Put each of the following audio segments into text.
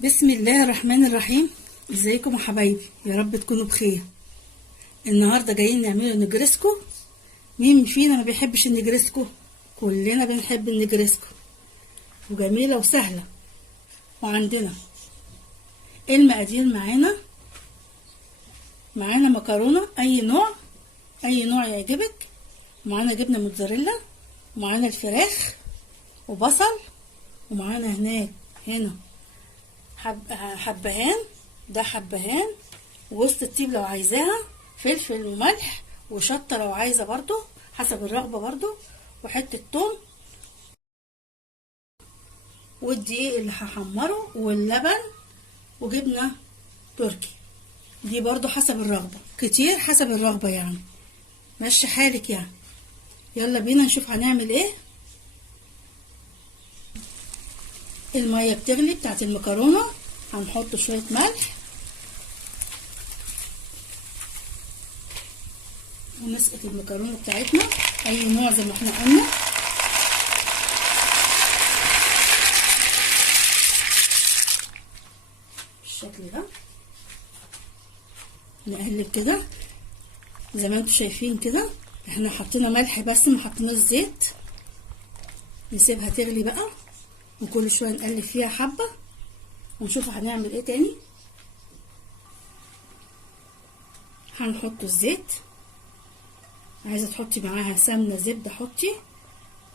بسم الله الرحمن الرحيم. ازيكم يا حبايبي؟ يا رب تكونوا بخير. النهارده جايين نعمله نجرسكو. مين فينا ما بيحبش النجرسكو؟ كلنا بنحب النجرسكو، وجميله وسهله. وعندنا المقادير معانا مكرونه اي نوع يعجبك، ومعانا جبنه موتزاريلا، ومعانا الفراخ وبصل، ومعانا هنا حبهان، ده حبهان ووسط الطيب لو عايزاها، فلفل وملح وشطه لو عايزه برضو حسب الرغبه برضو، وحته توم والدقيق اللي هحمره واللبن وجبنه تركي، دي برضو حسب الرغبه، كتير حسب الرغبه يعني، ماشي حالك يعني. يلا بينا نشوف هنعمل ايه. الميه بتغلي بتاعت المكرونه، هنحط شويه ملح ونسقط المكرونه بتاعتنا اي نوع زي ما احنا قلنا. بالشكل ده نقلب كده زي ما انتم شايفين كده. احنا حطينا ملح بس ما حطيناش زيت، نسيبها تغلي بقى وكل شويه نقلب فيها حبه ونشوف هنعمل ايه تاني. هنحط الزيت، عايزه تحطي معاها سمنه زبده حطي،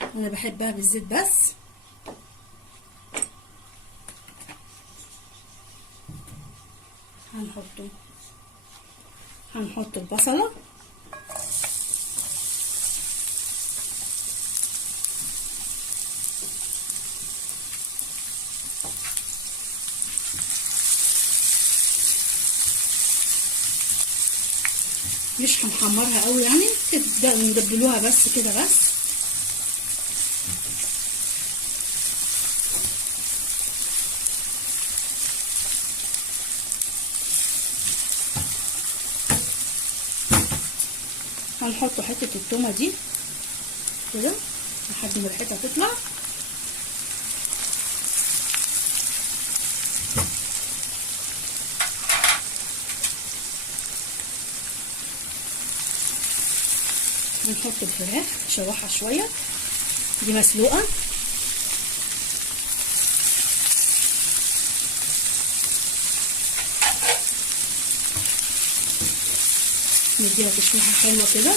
انا بحبها بالزيت بس. هنحط البصله، مش هنحمرها قوي يعني، كده ندبلوها بس كده بس. هنحط حته التومه دي كده لحد ما ريحتها تطلع. هنحط الفراخ نشوحها شويه، دي مسلوقه. نديها تشويحه حلوه كده.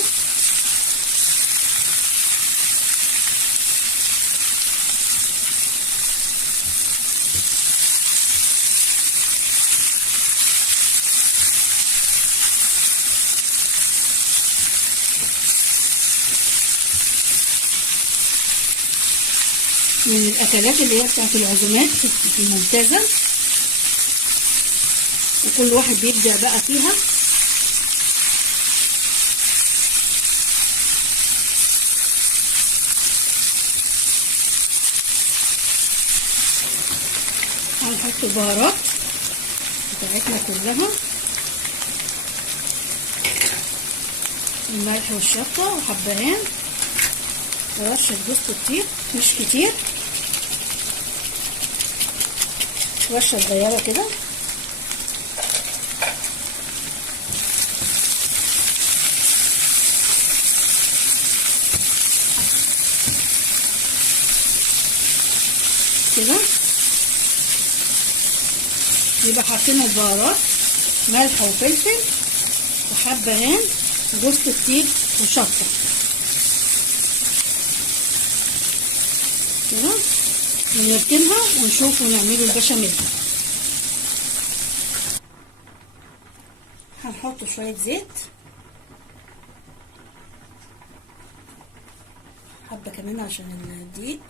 من الاكلات اللي هي بتاعت العزومات الممتازه، وكل واحد بيبدع بقى فيها. هنحط البهارات بتاعتنا كلها، الملح والشطه وحبهان ورشه جوز الطيب، مش كتير، رشه صغيره كده. كده يبقى حطينا البهارات، ملح وفلفل وحبهان وجوز الطيب وشطه كده، ونركنها ونشوف ونعمله البشاميل. هنحط شويه زيت، حبه كمان عشان الدقيق،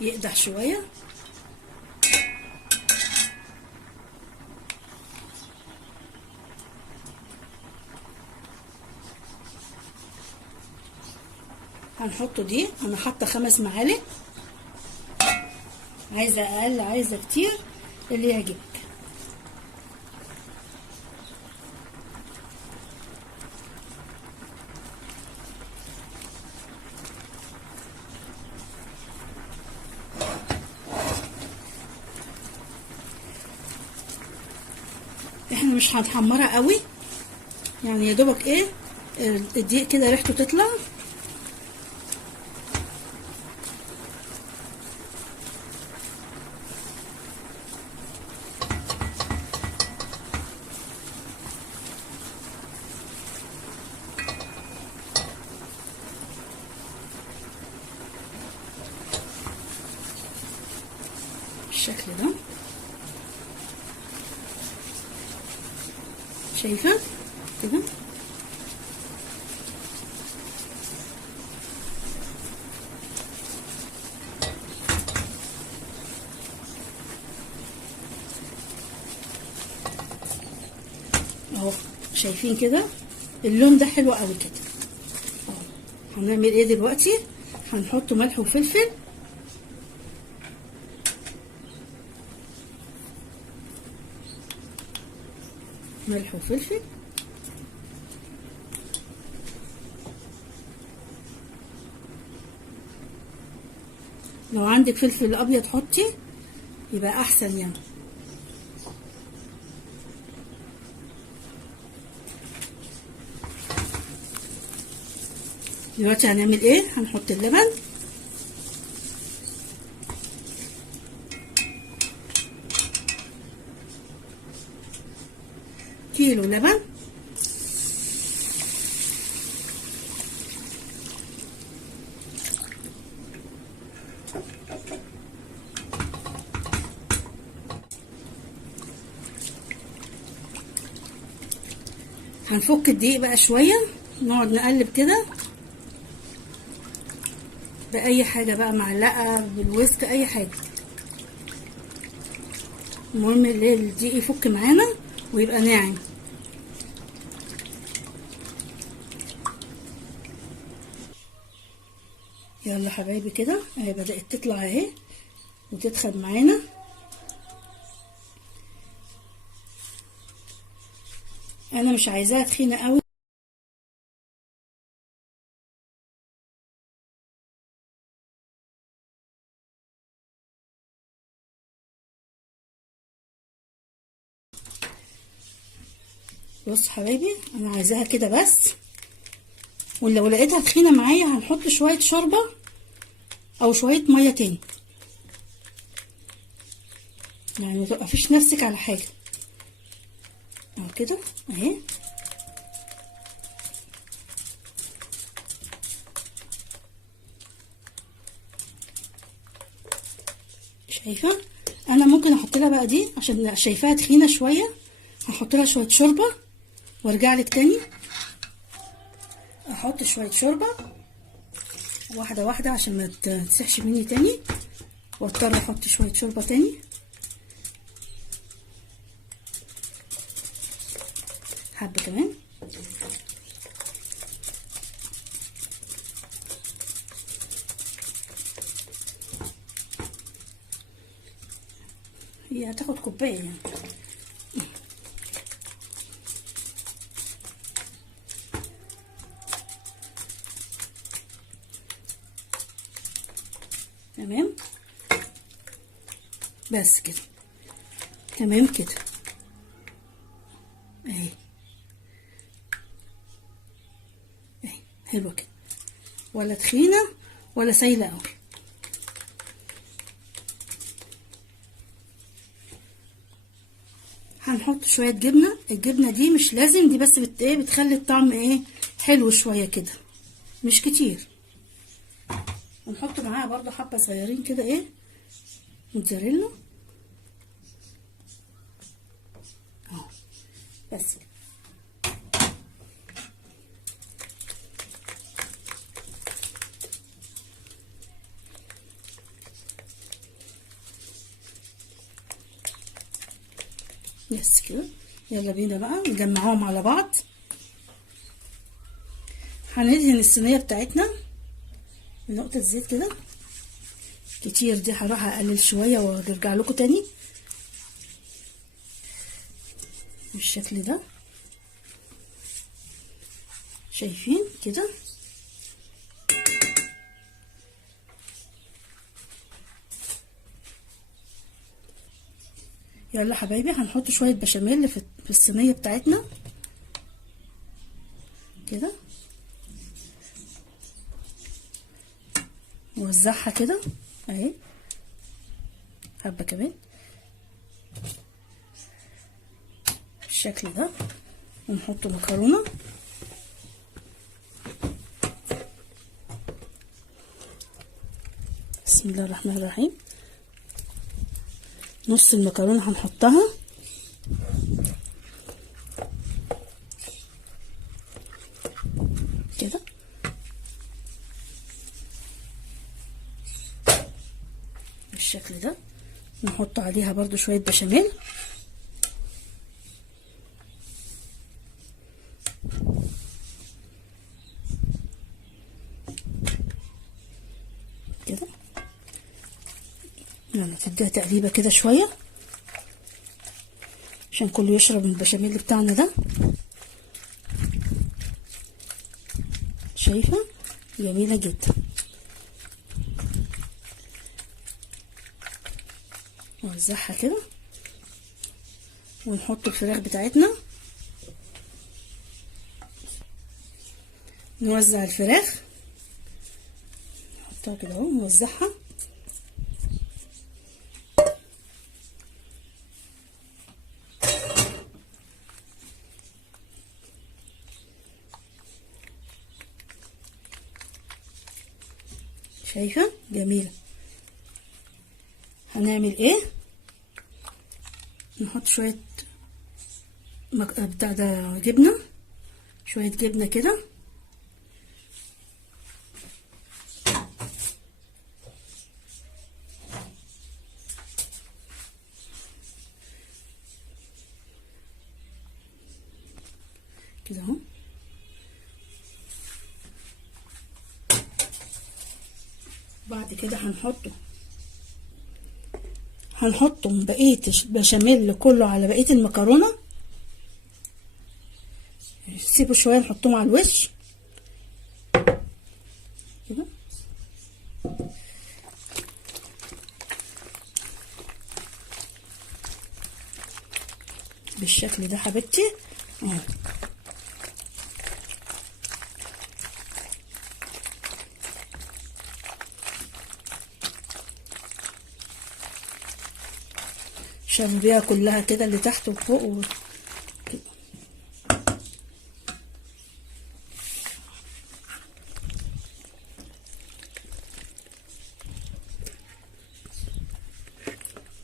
يقدح شويه. هنحطه دي، انا حاطه 5 معالق، عايزه اقل عايزه كتير، اللي يعجبك. احنا مش هنحمرها قوي، يعني يا دوبك ايه الدقيق كده ريحته تطلع. بالشكل ده، شايفه كده. اهو شايفين كده اللون ده حلو قوي كده. اهو هنعمل ايه دلوقتي؟ هنحط ملح وفلفل، ملح وفلفل، لو عندك فلفل ابيض حطي يبقى احسن يعني. دلوقتي هنعمل ايه؟ هنحط اللبن، كيلو لبن، هنفك الدقيق بقى شويه، نقعد نقلب كده باي حاجه بقى، معلقه، بالويسك، اي حاجه. المهم الدقيق يفك معانا ويبقى ناعم. يلا حبايبي كده اهي بدأت تطلع اهي وتدخل معانا. انا مش عايزاها تخينه قوي، بص حبايبي انا عايزاها كده بس. ولو لقيتها تخينه معايا هنحط شويه شوربه او شويه ميه تاني، يعني ما توقفيش نفسك على حاجه. اهو كده اهي. شايفه انا ممكن احط لها بقى دي عشان شايفاها تخينه شويه، هحط لها شويه شوربه وارجع لك تاني. احط شويه شوربه واحده واحده عشان ما تسحش مني تاني، واضطر احط شويه شوربه تاني. حبه كمان. هي هتاخد كوبايه يعني. تمام بس كده، تمام كده اهي اهي حلوه كده، ولا تخينه ولا سايله قوي. هنحط شويه جبنه، الجبنه دي مش لازم، دي بس ايه بتخلي الطعم ايه حلو شويه كده، مش كتير. ونحط معاها برضو حبه صغيرين كده ايه موتزاريلا اهو بس كده. بس كده. يلا بينا بقى نجمعهم على بعض. هندهن الصينيه بتاعتنا بنقطه زيت كده كتير، دي هروح اقلل شويه وارجع لكم تاني بالشكل ده. شايفين كده. يلا حبايبي هنحط شويه بشاميل في الصينيه بتاعتنا كده، نوزعها كده اهي، حبه كمان بالشكل ده، ونحط مكرونه. بسم الله الرحمن الرحيم. نص المكرونه هنحطها كده، بالشكل ده. نحط عليها برضو شويه بشاميل كده. يلا تديها تقليبه كده شويه عشان كله يشرب من البشاميل بتاعنا ده. شايفه جميله جدا. نوزعها كده ونحط الفراخ بتاعتنا، نوزع الفراخ، نحطها كده اهو، نوزعها شايفه جميله. هنعمل ايه؟ نحط شويه بتاع ده جبنه، شويه جبنه كده، كده اهو. بعد كده هنحطه بقيه البشاميل كله على بقيه المكرونه، سيبه شويه نحطهم على الوش كده. بالشكل ده حبيبتي اهو. شربيها كلها كده اللي تحت وفوق كده.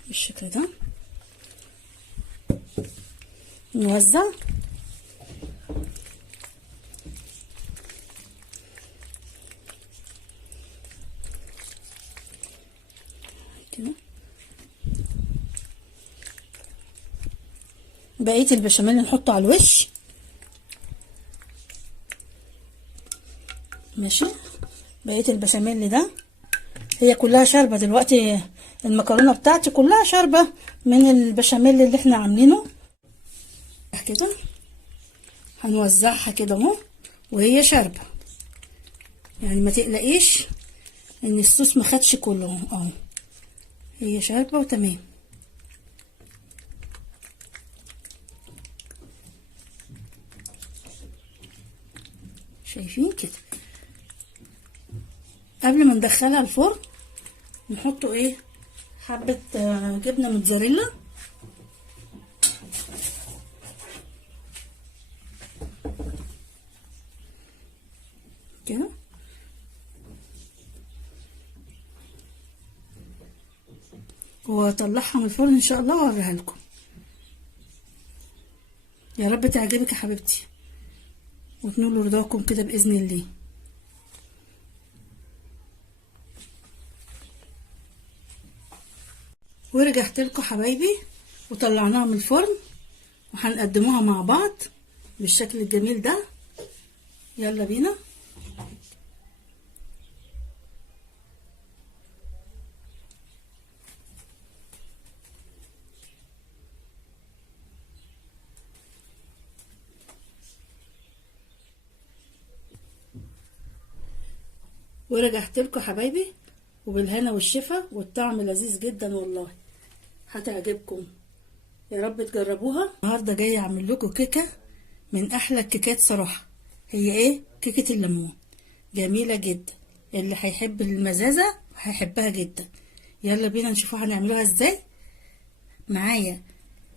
بالشكل ده نوزع كده. بقيه البشاميل نحطه على الوش ماشي. بقيه البشاميل ده هي كلها شاربه دلوقتي، المكرونه بتاعتي كلها شاربه من البشاميل اللي احنا عاملينه كده. هنوزعها كده اهو وهي شاربه، يعني ما تقلقيش ان الصوص ما خدش كله اهو، هي شاربه وتمام. شايفين كده. قبل ما ندخلها الفرن نحطوا ايه، حبه جبنه موتزاريلا كده، واطلعها من الفرن ان شاء الله واوريها لكم. يا رب تعجبك يا حبيبتي وتنولوا رضاكم كده باذن الله. ورجعت لكم حبايبي وطلعناها من الفرن وهنقدموها مع بعض بالشكل الجميل ده. يلا بينا. ورجعت لكم حبايبي وبالهنا والشفا، والطعم لذيذ جدا والله هتعجبكم. يا رب تجربوها. النهارده جايه اعمل لكم كيكه من احلى الكيكات صراحه. هي ايه؟ كيكه الليمون. جميله جدا، اللي هيحب المزازه هيحبها جدا. يلا بينا نشوفوا هنعملوها ازاي. معايا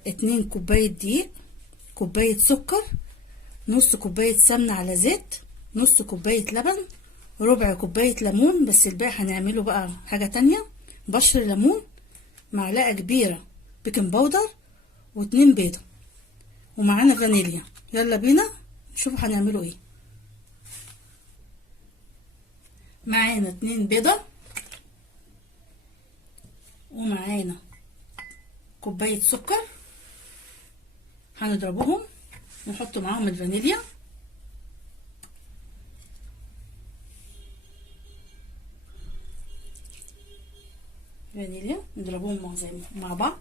2 كوبايه دقيق، كوبايه سكر، نص كوبايه سمنه على زيت، نص كوبايه لبن، ربع كوبايه ليمون، بس الباقي هنعمله بقى حاجه تانية، بشر ليمون، معلقه كبيره بيكنج باودر، و2 بيضه، ومعانا فانيليا. يلا بينا نشوف هنعمله ايه. معانا 2 بيضه، ومعانا كوبايه سكر، هنضربهم ونحط معاهم الفانيليا. نضربهم مع بعض.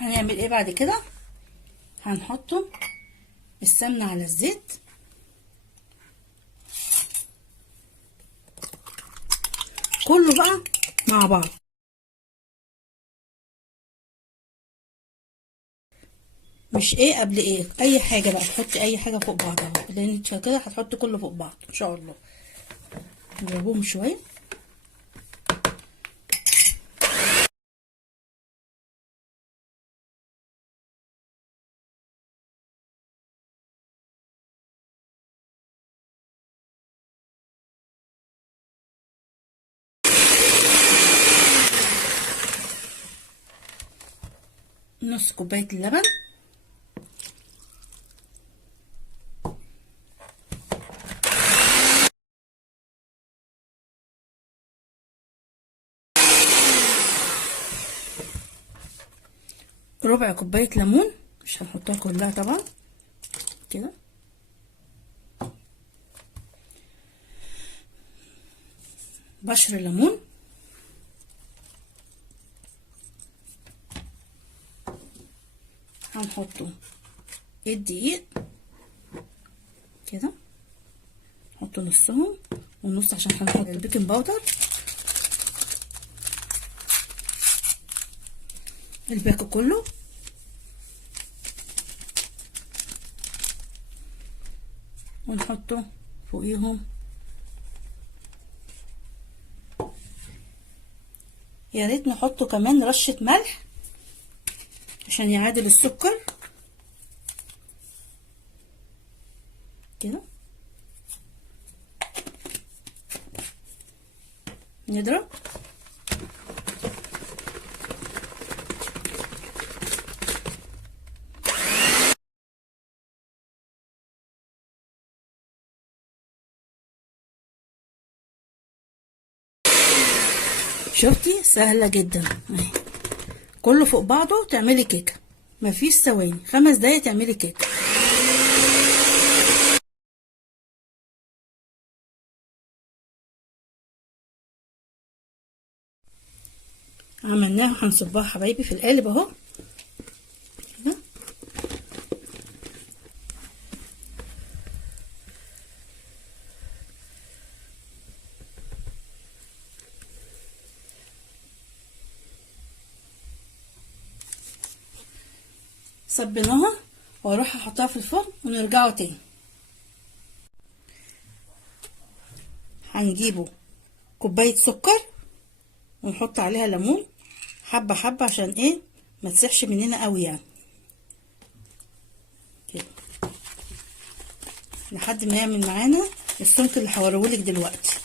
هنعمل ايه بعد كده؟ هنحطه السمنه على الزيت، كله بقى مع بعض. مش ايه قبل ايه، اي حاجه بقى تحطي اي حاجه فوق بعضها، لان انت كده هتحطي كله فوق بعض ان شاء الله. نضربهم شويه. نص كوبايه اللبن، ربع كوبايه ليمون، مش هنحطها كلها طبعا كده، بشر ليمون، هنحطه الدقيق كده، نحط نصهم ونص عشان هنحط البيكنج باودر، الباقي كله، ونحطه فوقيهم. يا ريت نحطه كمان رشة ملح عشان يعادل السكر كده. نضرب. شفتي؟ سهلة جدا اهي، كله فوق بعضه تعملي كيكة، مفيش ثواني، 5 دقايق تعملي كيكة. عملناها، هنصبها حبايبي في القالب اهو كده. صبيناها واروح احطها في الفرن ونرجعوا تاني. هنجيبه كوبايه سكر ونحط عليها ليمون حبه حبه عشان ايه ما تسيحش مننا قوي يعني كده، لحد ما يعمل معانا السمك اللي هوريهولك دلوقتي.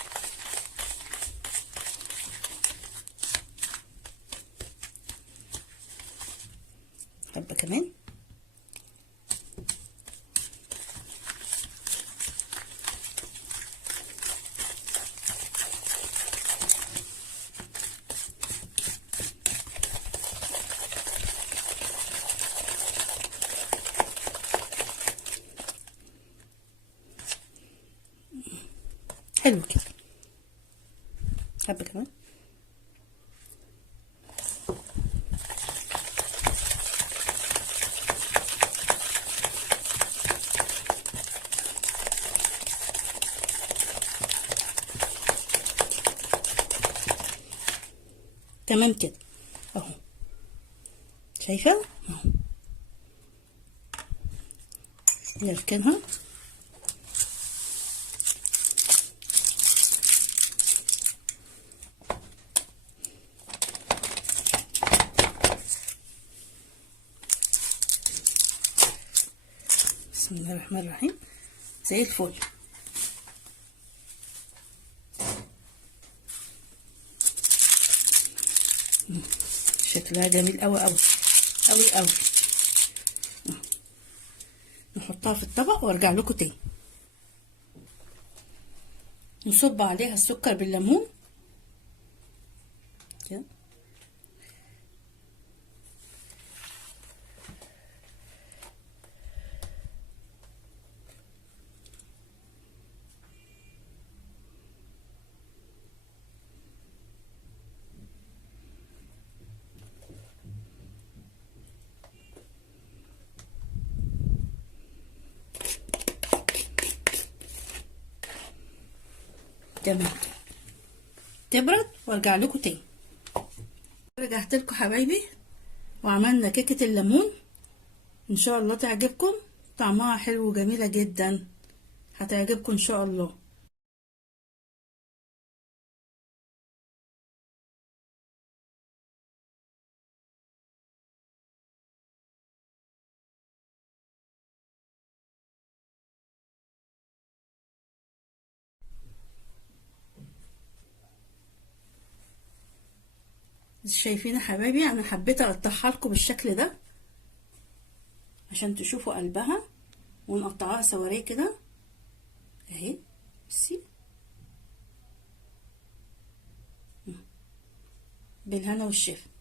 حبه كمان. حلو كده. حبه كمان. تمام كده اهو، شايفه اهو. نركنها. بسم الله الرحمن الرحيم. زي الفل. شكلها جميل قوي قوي قوي قوي. نحطها في الطبق وارجع لكم تاني. نصب عليها السكر بالليمون كده. تمام. تبرد وارجع لكم تاني. رجعت لكم حبايبي وعملنا كيكه الليمون، ان شاء الله تعجبكم. طعمها حلو وجميله جدا، هتعجبكم ان شاء الله. شايفين يا حبايبي، انا حبيت اقطعها لكم بالشكل ده عشان تشوفوا قلبها، ونقطعها سواريه كده اهي. بصي بالهنا والشفا.